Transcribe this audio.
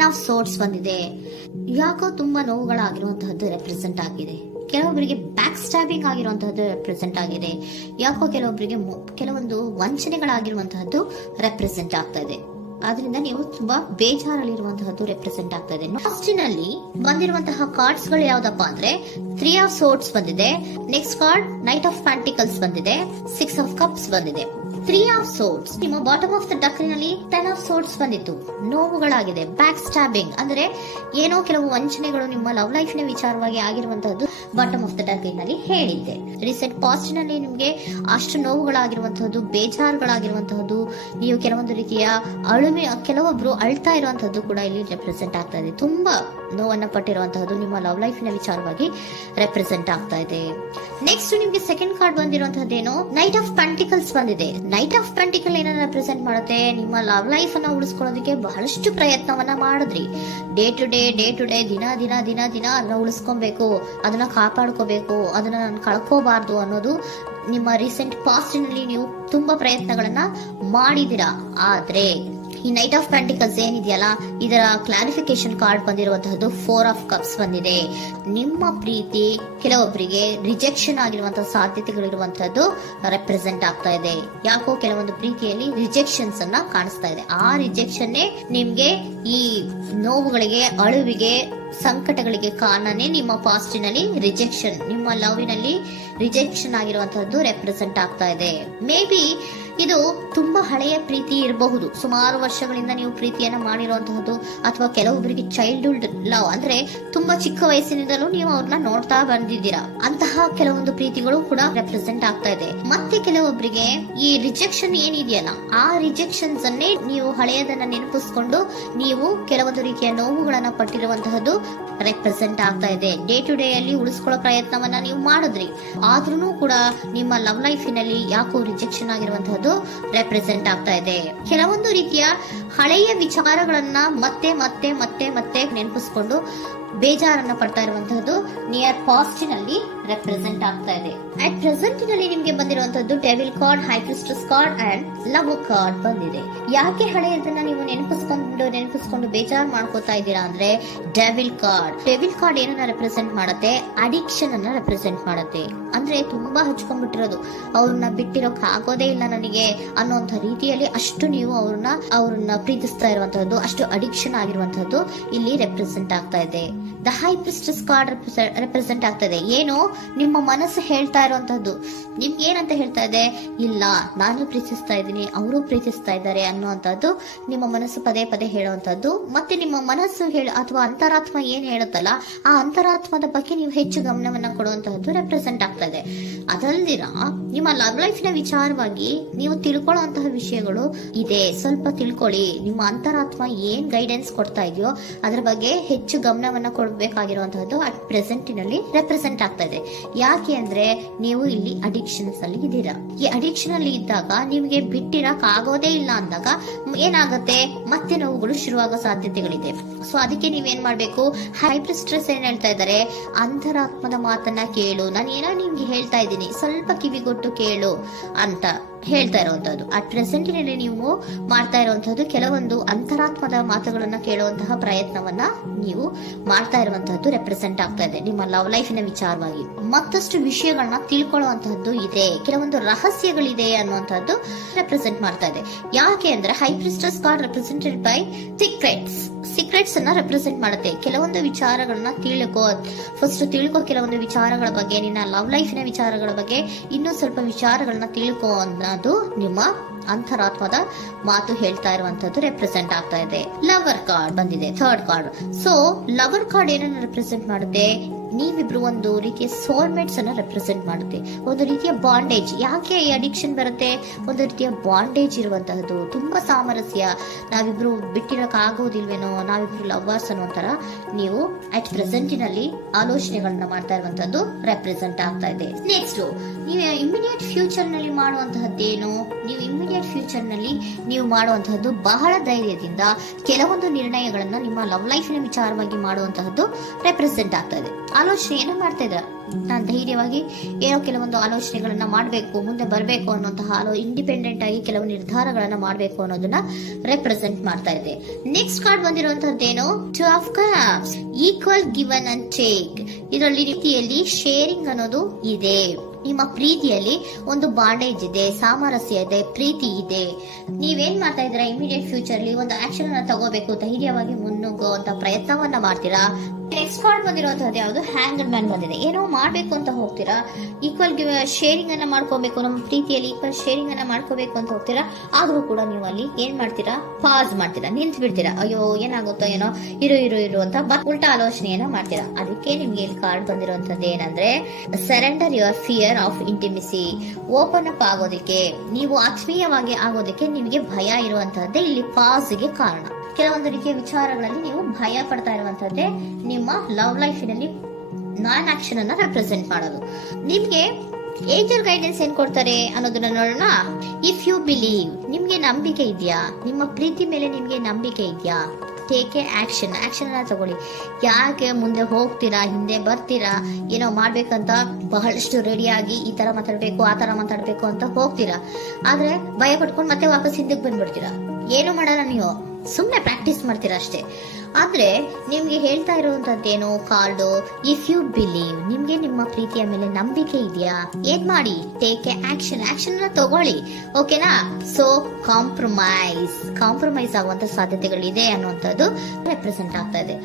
10 of swords ಬಂದಿದೆ. ಯಾಕೋ ತುಂಬಾ ನೋವುಗಳಾಗಿರುವಂತಹದ್ದು ರೆಪ್ರೆಸೆಂಟ್ ಆಗಿದೆ. ಕೆಲವೊಬ್ಬರಿಗೆ ಬ್ಯಾಕ್ ಸ್ಟ್ಯಾಬಿಂಗ್ ಆಗಿರುವಂತಹದ್ದು ರೆಪ್ರೆಸೆಂಟ್ ಆಗಿದೆ. ಯಾಕೋ ಕೆಲವೊಬ್ಬರಿಗೆ ಕೆಲವೊಂದು ವಂಚನೆಗಳಾಗಿರುವಂತಹದ್ದು ರೆಪ್ರೆಸೆಂಟ್ ಆಗ್ತಾ ಇದೆ. ಆದ್ರಿಂದ ನೀವು ತುಂಬಾ ಬೇಜಾರಲ್ಲಿರುವಂತಹದ್ದು ರೆಪ್ರೆಸೆಂಟ್ ಆಗ್ತಾ ಇದೆ. ಲಾಸ್ಟಿನಲ್ಲಿ ಬಂದಿರುವಂತಹ ಕಾರ್ಡ್ಸ್ ಗಳು ಯಾವ್ದಪ್ಪ ಅಂದ್ರೆ 3 ಆಫ್ ಸೋರ್ಟ್ಸ್ ಬಂದಿದೆ. Next card knight of pentacles ಬಂದಿದೆ. 6 ಆಫ್ ಕಪ್ಸ್ ಬಂದಿದೆ. 3 ಆಫ್ ಸೋರ್ಟ್ಸ್ ನಿಮ್ಮ ಬಾಟಮ್ ಆಫ್ ದ ಡಕ್ನಲ್ಲಿ 10 ಆಫ್ ಸೋರ್ಟ್ಸ್ ಬಂದಿತ್ತು. ನೋವುಗಳಾಗಿದೆ, ಬ್ಯಾಕ್ ಸ್ಟ್ಯಾಬಿಂಗ್ ಅಂದ್ರೆ ಏನೋ ಕೆಲವು ವಂಚನೆಗಳು ನಿಮ್ಮ ಲವ್ ಲೈಫ್ ನ ವಿಚಾರವಾಗಿ ಆಗಿರುವಂತಹದ್ದು ಬಾಟಮ್ ಆಫ್ ದ ಡಕ್ನಲ್ಲಿ ಹೇಳಿದ್ದೆ. ರೀಸೆಂಟ್ ಪಾಸ್ಟ್ ನಲ್ಲಿ ನಿಮ್ಗೆ ಅಷ್ಟು ನೋವುಗಳಾಗಿರುವಂತಹದ್ದು, ಬೇಜಾರುಗಳಾಗಿರುವಂತಹದ್ದು, ನೀವು ಕೆಲವೊಂದು ರೀತಿಯ ಕೆಲವೊಬ್ರು ಅಳ್ತಾ ಇರುವಂತಹದ್ದು ಕೂಡ ಇಲ್ಲಿ ರೆಪ್ರೆಸೆಂಟ್ ಆಗ್ತಾ ಇದೆ. ತುಂಬಾ ನೋವನ್ನ ಪಟ್ಟಿರುವಂತಹದ್ದು ನಿಮ್ಮ ಲವ್ ಲೈಫ್ ನ ವಿಚಾರವಾಗಿ ರೆಪ್ರೆಸೆಂಟ್ ಆಗ್ತಾ ಇದೆ. ನೆಕ್ಸ್ಟ್ ನಿಮ್ಗೆ ಸೆಕೆಂಡ್ ಕಾರ್ಡ್ ಬಂದಿರುವಂತಹದ್ದೇನು ನೈಟ್ ಆಫ್ ಪೆಂಟಿಕಲ್ಸ್ ಬಂದಿದೆ. ನೈಟ್ ಆಫ್ ಪೆಂಟಿಕಲ್ ಏನನ್ನ ರೆಪ್ರೆಸೆಂಟ್ ಮಾಡುತ್ತೆ, ನಿಮ್ಮ ಲವ್ ಲೈಫ್ ಅನ್ನ ಉಳಿಸ್ಕೊಳ್ಳೋದಕ್ಕೆ ಬಹಳಷ್ಟು ಪ್ರಯತ್ನವನ್ನ ಮಾಡಿದ್ರಿ. ಡೇ ಟು ಡೇ ದಿನ ಅದನ್ನ ಉಳಿಸ್ಕೊಬೇಕು, ಅದನ್ನ ಕಾಪಾಡ್ಕೋಬೇಕು, ಅದನ್ನ ನಾನು ಕಳ್ಕೋಬಾರ್ದು ಅನ್ನೋದು ನಿಮ್ಮ ರೀಸೆಂಟ್ ಪಾಸ್ಟ್ ನಲ್ಲಿ ನೀವು ತುಂಬಾ ಪ್ರಯತ್ನಗಳನ್ನ ಮಾಡಿದಿರಾ. ಆದ್ರೆ ಈ ನೈಟ್ ಆಫ್ ಪ್ಯಾಂಟಿಕಲ್ಸ್ ಏನಿದೆಯಲ್ಲ, ಇದರ ಕ್ಲಾರಿಫಿಕೇಶನ್ ಕಾರ್ಡ್ ಬಂದಿರುವಂತಹದ್ದು 4 ಆಫ್ ಕಪ್ಸ್ ಬಂದಿದೆ. ನಿಮ್ಮ ಪ್ರೀತಿ ಕೆಲವೊಬ್ಬರಿಗೆ ರಿಜೆಕ್ಷನ್ ಆಗಿರುವಂತಹ ಸಾಧ್ಯತೆಗಳಿರುವಂತಹದ್ದು ರೆಪ್ರೆಸೆಂಟ್ ಆಗ್ತಾ ಇದೆ. ಯಾಕೋ ಕೆಲವೊಂದು ಪ್ರೀತಿಯಲ್ಲಿ ರಿಜೆಕ್ಷನ್ಸ್ ಅನ್ನ ಕಾಣಿಸ್ತಾ ಇದೆ. ಆ ರಿಜೆಕ್ಷನ್ನೇ ನಿಮ್ಗೆ ಈ ನೋವುಗಳಿಗೆ, ಅಳುವಿಗೆ, ಸಂಕಟಗಳಿಗೆ ಕಾರಣನೇ ನಿಮ್ಮ ಪಾಸ್ಟಿನಲ್ಲಿ ರಿಜೆಕ್ಷನ್, ನಿಮ್ಮ ಲವ್ನಲ್ಲಿ ರಿಜೆಕ್ಷನ್ ಆಗಿರುವಂತಹದ್ದು ರೆಪ್ರೆಸೆಂಟ್ ಆಗ್ತಾ ಇದೆ. ಮೇ ಬಿ ಇದು ತುಂಬಾ ಹಳೆಯ ಪ್ರೀತಿ ಇರಬಹುದು. ಸುಮಾರು ವರ್ಷಗಳಿಂದ ನೀವು ಪ್ರೀತಿಯನ್ನ ಮಾಡಿರುವಂತಹದ್ದು, ಅಥವಾ ಕೆಲವೊಬ್ಬರಿಗೆ ಚೈಲ್ಡ್ಹುಡ್ ಲವ್ ಅಂದ್ರೆ ತುಂಬಾ ಚಿಕ್ಕ ವಯಸ್ಸಿನಿಂದಲೂ ನೀವು ಅವ್ರನ್ನ ನೋಡ್ತಾ ಬಂದಿದ್ದೀರಾ. ಅಂತಹ ಕೆಲವೊಂದು ಪ್ರೀತಿಗಳು ಕೂಡ ರೆಪ್ರೆಸೆಂಟ್ ಆಗ್ತಾ ಇದೆ. ಮತ್ತೆ ಕೆಲವೊಬ್ಬರಿಗೆ ಈ ರಿಜೆಕ್ಷನ್ ಏನಿದೆಯಲ್ಲ, ಆ ರಿಜೆಕ್ಷನ್ಸ್ ಅನ್ನೇ ನೀವು ಹಳೆಯದನ್ನ ನೆನಪಿಸ್ಕೊಂಡು ನೀವು ಕೆಲವೊಂದು ರೀತಿಯ ನೋವುಗಳನ್ನ ಪಟ್ಟಿರುವಂತಹದ್ದು ರೆಪ್ರೆಸೆಂಟ್ ಆಗ್ತಾ ಇದೆ. ಡೇ ಟು ಡೇ ಅಲ್ಲಿ ಉಳಿಸ್ಕೊಳ್ಳೋ ಪ್ರಯತ್ನವನ್ನ ನೀವು ಮಾಡಿದ್ರಿ, ಆದ್ರೂ ಕೂಡ ನಿಮ್ಮ ಲವ್ ಲೈಫಿನಲ್ಲಿ ಯಾಕೋ ರಿಜೆಕ್ಷನ್ ಆಗಿರುವಂತಹದ್ದು ರೆಪ್ರೆಸೆಂಟ್ ಆಗ್ತಾ ಇದೆ. ಕೆಲವೊಂದು ರೀತಿಯ ಹಳೆಯ ವಿಚಾರಗಳನ್ನ ಮತ್ತೆ ಮತ್ತೆ ಮತ್ತೆ ಮತ್ತೆ ನೆನಪಿಸ್ಕೊಂಡು ಬೇಜಾರನ್ನ ಪಡ್ತಾ ಇರುವಂತಹದ್ದು ನಿಯರ್ ಪಾಸ್ಟಿನಲ್ಲಿ ರೆಪ್ರೆಸೆಂಟ್ ಆಗ್ತಾ ಇದೆ. ಅಟ್ ಪ್ರೆಸೆಂಟಿನಲ್ಲಿ ನಿಮ್ಗೆ ಬಂದಿರುವಂತಹದ್ದು devil card, high priestess card and love card ಬಂದಿದೆ. ಯಾಕೆ ಹಳೆಯದನ್ನ ನೀವು ನೆನಪಿಸ್ಕೊಂಡು ಬೇಜಾರು ಮಾಡ್ಕೋತಾ ಇದ್ದೀರಾ ಅಂದ್ರೆ ಡೆವಿಲ್ ಕಾರ್ಡ್ ಏನನ್ನ ರೆಪ್ರೆಸೆಂಟ್ ಮಾಡುತ್ತೆ, ಅಡಿಕ್ಷನ್ ಅನ್ನ ರೆಪ್ರೆಸೆಂಟ್ ಮಾಡುತ್ತೆ. ಅಂದ್ರೆ ತುಂಬಾ ಹಚ್ಕೊಂಡ್ಬಿಟ್ಟಿರೋದು, ಅವ್ರನ್ನ ಬಿಟ್ಟಿರೋಕ್ ಆಗೋದೇ ಇಲ್ಲ ನನಗೆ ಅನ್ನೋಂಥ ರೀತಿಯಲ್ಲಿ ಅಷ್ಟು ನೀವು ಅವ್ರನ್ನ ಪ್ರೀತಿಸ್ತಾ ಇರುವಂತಹದ್ದು, ಅಷ್ಟು ಅಡಿಕ್ಷನ್ ಆಗಿರುವಂತಹದ್ದು ಇಲ್ಲಿ ರೆಪ್ರೆಸೆಂಟ್ ಆಗ್ತಾ ಇದೆ. The high priestess card represent ಆಗ್ತಾ ಇದೆ. ಏನು ನಿಮ್ಮ ಮನಸ್ಸು ಹೇಳ್ತಾ ಇರುವಂತಹದ್ದು, ನಿಮ್ಗೆ ಏನಂತ ಹೇಳ್ತಾ ಇದೆ, ಇಲ್ಲ ನಾನು ಪ್ರೀತಿಸ್ತಾ ಇದ್ದೀನಿ, ಅವರು ಪ್ರೀತಿಸ್ತಾ ಇದ್ದಾರೆ ಅನ್ನುವಂಥದ್ದು ನಿಮ್ಮ ಮನಸ್ಸು ಪದೇ ಪದೇ ಹೇಳುವಂತಹದ್ದು. ಮತ್ತೆ ನಿಮ್ಮ ಮನಸ್ಸು ಅಥವಾ ಅಂತರಾತ್ಮ ಏನ್ ಹೇಳುತ್ತಲ್ಲ, ಆ ಅಂತರಾತ್ಮದ ಬಗ್ಗೆ ನೀವು ಹೆಚ್ಚು ಗಮನವನ್ನ ಕೊಡುವಂತಹದ್ದು ರೆಪ್ರೆಸೆಂಟ್ ಆಗ್ತಾ ಇದೆ. ಅದಲ್ದಿರ ನಿಮ್ಮ ಲವ್ ಲೈಫ್ ನ ವಿಚಾರವಾಗಿ ನೀವು ತಿಳ್ಕೊಳ್ಳುವಂತಹ ವಿಷಯಗಳು ಇದೆ. ಸ್ವಲ್ಪ ತಿಳ್ಕೊಳ್ಳಿ. ನಿಮ್ಮ ಅಂತರಾತ್ಮ ಏನ್ ಗೈಡೆನ್ಸ್ ಕೊಡ್ತಾ ಇದೆಯೋ ಅದ್ರ ಬಗ್ಗೆ ಹೆಚ್ಚು ಗಮನವನ್ನ ಕೊಡಬೇಕಾಗಿರುವಂತಹದ್ದು ಅಟ್ ಪ್ರೆಸೆಂಟಿನಲ್ಲಿ ರೆಪ್ರೆಸೆಂಟ್ ಆಗ್ತಾ ಇದೆ. ಯಾಕೆ ಅಂದ್ರೆ ನೀವು ಇಲ್ಲಿ ಅಡಿಕ್ಷನ್ಸ್ ಅಲ್ಲಿ ಇದ್ದೀರಾ. ಈ ಅಡಿಕ್ಷನ್ ಅಲ್ಲಿ ಇದ್ದಾಗ ನಿಮಗೆ ಬಿಟ್ಟಿರಕ್ ಆಗೋದೇ ಇಲ್ಲ ಅಂದಾಗ ಏನಾಗುತ್ತೆ, ಮತ್ತೆ ನೋವುಗಳು ಶುರುವಾಗೋ ಸಾಧ್ಯತೆಗಳಿದೆ. ಸೊ ಅದಕ್ಕೆ ನೀವೇನ್ ಮಾಡ್ಬೇಕು, ಹೈ ಪ್ರಿಸ್ಟೆಸ್ ಏನ್ ಹೇಳ್ತಾ ಇದ್ದಾರೆ, ಅಂತರಾತ್ಮದ ಮಾತನ್ನ ಕೇಳು, ನಾನು ಏನೋ ನಿಮ್ಗೆ ಹೇಳ್ತಾ ಇದ್ದೀನಿ, ಸ್ವಲ್ಪ ಕಿವಿಗೊಟ್ಟು ಕೇಳು ಅಂತ ಹೇಳ್ತಾ ಇರುವಂತದ್ದು. ಅಟ್ ಪ್ರೆಸೆಂಟಿನಲ್ಲಿ ನೀವು ಮಾಡ್ತಾ ಇರುವಂತಹದ್ದು ಕೆಲವೊಂದು ಅಂತರಾತ್ಮದ ಮಾತುಗಳನ್ನ ಕೇಳುವಂತಹ ಪ್ರಯತ್ನವನ್ನ ನೀವು ಮಾಡ್ತಾ ಇರುವಂತಹದ್ದು ರೆಪ್ರೆಸೆಂಟ್ ಆಗ್ತಾ ಇದೆ. ನಿಮ್ಮ ಲವ್ ಲೈಫಿನ ವಿಚಾರವಾಗಿ ಮತ್ತಷ್ಟು ವಿಷಯಗಳನ್ನ ತಿಳ್ಕೊಳ್ಳುವಂತಹದ್ದು ಇದೆ, ಕೆಲವೊಂದು ರಹಸ್ಯಗಳಿದೆ ಅನ್ನುವಂಥದ್ದು ರೆಪ್ರೆಸೆಂಟ್ ಮಾಡ್ತಾ ಇದೆ. ಯಾಕೆ ಅಂದ್ರೆ high priestess card represented by secrets ಅನ್ನ ರೆಪ್ರೆಸೆಂಟ್ ಮಾಡುತ್ತೆ. ಕೆಲವೊಂದು ವಿಚಾರಗಳನ್ನ ತಿಳ್ಕೊ ಕೆಲವೊಂದು ವಿಚಾರಗಳ ಬಗ್ಗೆ, ನಿನ್ನ ಲವ್ ಲೈಫಿನ ವಿಚಾರಗಳ ಬಗ್ಗೆ ಇನ್ನೂ ಸ್ವಲ್ಪ ವಿಚಾರಗಳನ್ನ ತಿಳ್ಕೊ ಅನ್ನೋದು ನಿಮ್ಮ ಅಂತರಾತ್ಮದ ಮಾತು ಹೇಳ್ತಾ ಇರುವಂತದ್ದು ರೆಪ್ರೆಸೆಂಟ್ ಆಗ್ತಾ ಇದೆ. ಲವರ್ ಕಾರ್ಡ್ ಬಂದಿದೆ, third card. So lover card ಏನನ್ನ ರೆಪ್ರೆಸೆಂಟ್ ಮಾಡುತ್ತೆ, ನೀವಿಬ್ರು ಒಂದು ರೀತಿಯ ಸೋಲ್ಮೇಟ್ಸ್ ಅನ್ನ ರೆಪ್ರೆಸೆಂಟ್ ಮಾಡುತ್ತೆ. ಒಂದು ರೀತಿಯ ಬಾಂಡೇಜ್. ಯಾಕೆ ಈ ಅಡಿಕ್ಷನ್ ಬರುತ್ತೆ, ಒಂದು ರೀತಿಯ ಬಾಂಡೇಜ್ ಇರುವಂತಹದ್ದು, ತುಂಬಾ ಸಾಮರಸ್ಯ, ನಾವಿಬ್ರು ಬಿಟ್ಟಿರಕ್ ಆಗೋದಿಲ್ವೇನೋ, ನಾವಿಬ್ರು ಲವರ್ಸ್ ಅನ್ನೋ ತರ ನೀವು ಅಟ್ ಪ್ರೆಸೆಂಟಿನಲ್ಲಿ ಆಲೋಚನೆಗಳನ್ನ ಮಾಡ್ತಾ ಇರುವಂತದ್ದು ರೆಪ್ರೆಸೆಂಟ್ ಆಗ್ತಾ ಇದೆ. ನೆಕ್ಸ್ಟ್ ನೀವು ಇಮಿಡಿಯೇಟ್ ಫ್ಯೂಚರ್ ನಲ್ಲಿ ಮಾಡುವಂತಹದ್ದೇನು, ನೀವು ಮಾಡುವಂತಹದ್ದು ಬಹಳ ಧೈರ್ಯದಿಂದ ಕೆಲವೊಂದು ನಿರ್ಣಯಗಳನ್ನ ನಿಮ್ಮ ಲವ್ ಲೈಫಿನ ವಿಚಾರವಾಗಿ ಮಾಡುವಂತಹದ್ದು ರೆಪ್ರೆಸೆಂಟ್ ಆಗ್ತಾ ಇದೆ. ಆಲೋಚನೆಯನ್ನ ಮಾಡ್ತಾ ಇದ್ರ. ನಾನು ಧೈರ್ಯವಾಗಿ ಏನೋ ಕೆಲವೊಂದು ಆಲೋಚನೆಗಳನ್ನ ಮಾಡಬೇಕು, ಮುಂದೆ ಬರಬೇಕು ಅನ್ನೋಂತಹ ಇಂಡಿಪೆಂಡೆಂಟ್ ಆಗಿ ಕೆಲವು ನಿರ್ಧಾರಗಳನ್ನ ಮಾಡಬೇಕು ಅನ್ನೋದನ್ನ ರೆಪ್ರೆಸೆಂಟ್ ಮಾಡ್ತಾ ಇದೆ. ನೆಕ್ಸ್ಟ್ ಕಾರ್ಡ್ ಬಂದಿರುವಂತದ್ದೇನು, 2 of cups, equal given and take. ಇದರಲ್ಲಿ ರೀತಿಯಲ್ಲಿ ಶೇರಿಂಗ್ ಅನ್ನೋದು ಇದೆ. ನಿಮ್ಮ ಪ್ರೀತಿಯಲ್ಲಿ ಒಂದು ಬಾಂಡೇಜ್ ಇದೆ, ಸಾಮರಸ್ಯ ಇದೆ, ಪ್ರೀತಿ ಇದೆ. ನೀವೇನ್ ಮಾಡ್ತಾ ಇದ್ದೀರಾ, ಇಮಿಡಿಯೇಟ್ ಫ್ಯೂಚರ್ ಅಲ್ಲಿ ಒಂದು ಆಕ್ಷನ್ ಅನ್ನ ತಗೋಬೇಕು, ಧೈರ್ಯವಾಗಿ ಮುನ್ನುಗ್ಗುವಂತ ಪ್ರಯತ್ನವನ್ನ ಮಾಡ್ತೀರಾ. ನೆಕ್ಸ್ಟ್ ಕಾರ್ಡ್ ಬಂದಿರುವಂತದ್ದು ಯಾವುದು, ಹ್ಯಾಂಗರ್ ಮ್ಯಾನ್ ಬಂದಿದೆ. ಏನೋ ಮಾಡ್ಬೇಕು ಅಂತ ಹೋಗ್ತೀರಾ, ಈಕ್ವಲ್ ಶೇರಿಂಗ್ ಅನ್ನ ಮಾಡ್ಕೋಬೇಕು, ನಮ್ಮ ಪ್ರೀತಿಯಲ್ಲಿ ಈಕ್ವಲ್ ಶೇರಿಂಗ್ ಅನ್ನ ಮಾಡ್ಕೋಬೇಕು ಅಂತ ಹೋಗ್ತೀರಾ. ಆದ್ರೂ ಕೂಡ ನೀವು ಅಲ್ಲಿ ಏನ್ ಮಾಡ್ತೀರಾ, ಪಾಸ್ ಮಾಡ್ತೀರಾ, ನಿಂತು ಬಿಡ್ತೀರಾ. ಅಯ್ಯೋ ಏನಾಗುತ್ತೋ ಏನೋ, ಇರು ಅಂತ ಉಲ್ಟಾ ಆಲೋಚನೆಯನ್ನ ಮಾಡ್ತೀರಾ. ಅದಕ್ಕೆ ನಿಮ್ಗೆ ಇಲ್ಲಿ ಕಾರ್ಡ್ ಬಂದಿರುವಂತದ್ದು ಏನಂದ್ರೆ, surrender your fear of intimacy. Open up ಆಗೋದಕ್ಕೆ, ನೀವು ಆತ್ಮೀಯವಾಗಿ ಆಗೋದಕ್ಕೆ ನಿಮಗೆ ಭಯ ಇರುವಂತಹದ್ದೇ ಇಲ್ಲಿ ಪಾಸ್ಗೆ ಕಾರಣ. ಕೆಲವೊಂದು ರೀತಿಯ ವಿಚಾರಗಳಲ್ಲಿ ನೀವು ಭಯ ಪಡ್ತಾ ಇರುವಂತದ್ದೇ ನಿಮ್ಮ ಲವ್ ಲೈಫಿನಲ್ಲಿ ನಾನ್ ಆಕ್ಷನ್ ಅನ್ನ ರೆಪ್ರೆಸೆಂಟ್ ಮಾಡೋದು. ನಿಮ್ಗೆ ಏಂಜಲ್ ಗೈಡೆನ್ಸ್ ಏನ್ ಕೊಡ್ತಾರೆ ಅನ್ನೋದನ್ನ ನೋಡೋಣ. ಇಫ್ ಯು ಬಿಲೀವ್, ನಿಮ್ಗೆ ನಂಬಿಕೆ ಇದೆಯಾ, ನಿಮ್ಮ ಪ್ರೀತಿ ಮೇಲೆ ನಿಮ್ಗೆ ನಂಬಿಕೆ ಇದೆಯಾ, ಟೇಕ್ ಎ ಆಕ್ಷನ್ ಅನ್ನ ತಗೊಳ್ಳಿ. ಯಾಕೆ ಮುಂದೆ ಹೋಗ್ತೀರಾ, ಹಿಂದೆ ಬರ್ತೀರಾ, ಏನೋ ಮಾಡ್ಬೇಕಂತ ಬಹಳಷ್ಟು ರೆಡಿಯಾಗಿ ಈ ತರ ಮಾತಾಡ್ಬೇಕು ಆ ತರ ಮಾತಾಡ್ಬೇಕು ಅಂತ ಹೋಗ್ತೀರಾ. ಆದ್ರೆ ಭಯ ಪಟ್ಕೊಂಡು ಮತ್ತೆ ವಾಪಸ್ ಹಿಂದಕ್ಕೆ ಬಂದ್ಬಿಡ್ತೀರಾ. ಏನು ಮಾಡಲ್ಲ, ನೀವು ಸುಮ್ನೆ ಪ್ರಾಕ್ಟೀಸ್ ಮಾಡ್ತೀರಾ ಅಷ್ಟೇ. ಆದ್ರೆ ನಿಮ್ಗೆ ಹೇಳ್ತಾ ಇರುವಂತದ್ದೇನು ಕಾರ್ಡು, ಇಫ್ ಯು ಬಿಲೀವ್, ನಿಮ್ಗೆ ನಿಮ್ಮ ಪ್ರೀತಿಯ ಮೇಲೆ ನಂಬಿಕೆ ಇದೆಯಾ, ಏನ್ ಮಾಡಿ, ಟೇಕ್ ಎ ಆಕ್ಷನ್ ಅನ್ನ ತಗೊಳ್ಳಿ. ಓಕೆನಾ. ಸೊ ಕಾಂಪ್ರಮೈಸ್ ಆಗುವಂತ ಸಾಧ್ಯತೆಗಳಿದೆ ಅನ್ನುವಂಥದ್ದು ರೆಪ್ರೆಸೆಂಟ್ ಆಗ್ತಾ ಇದೆ.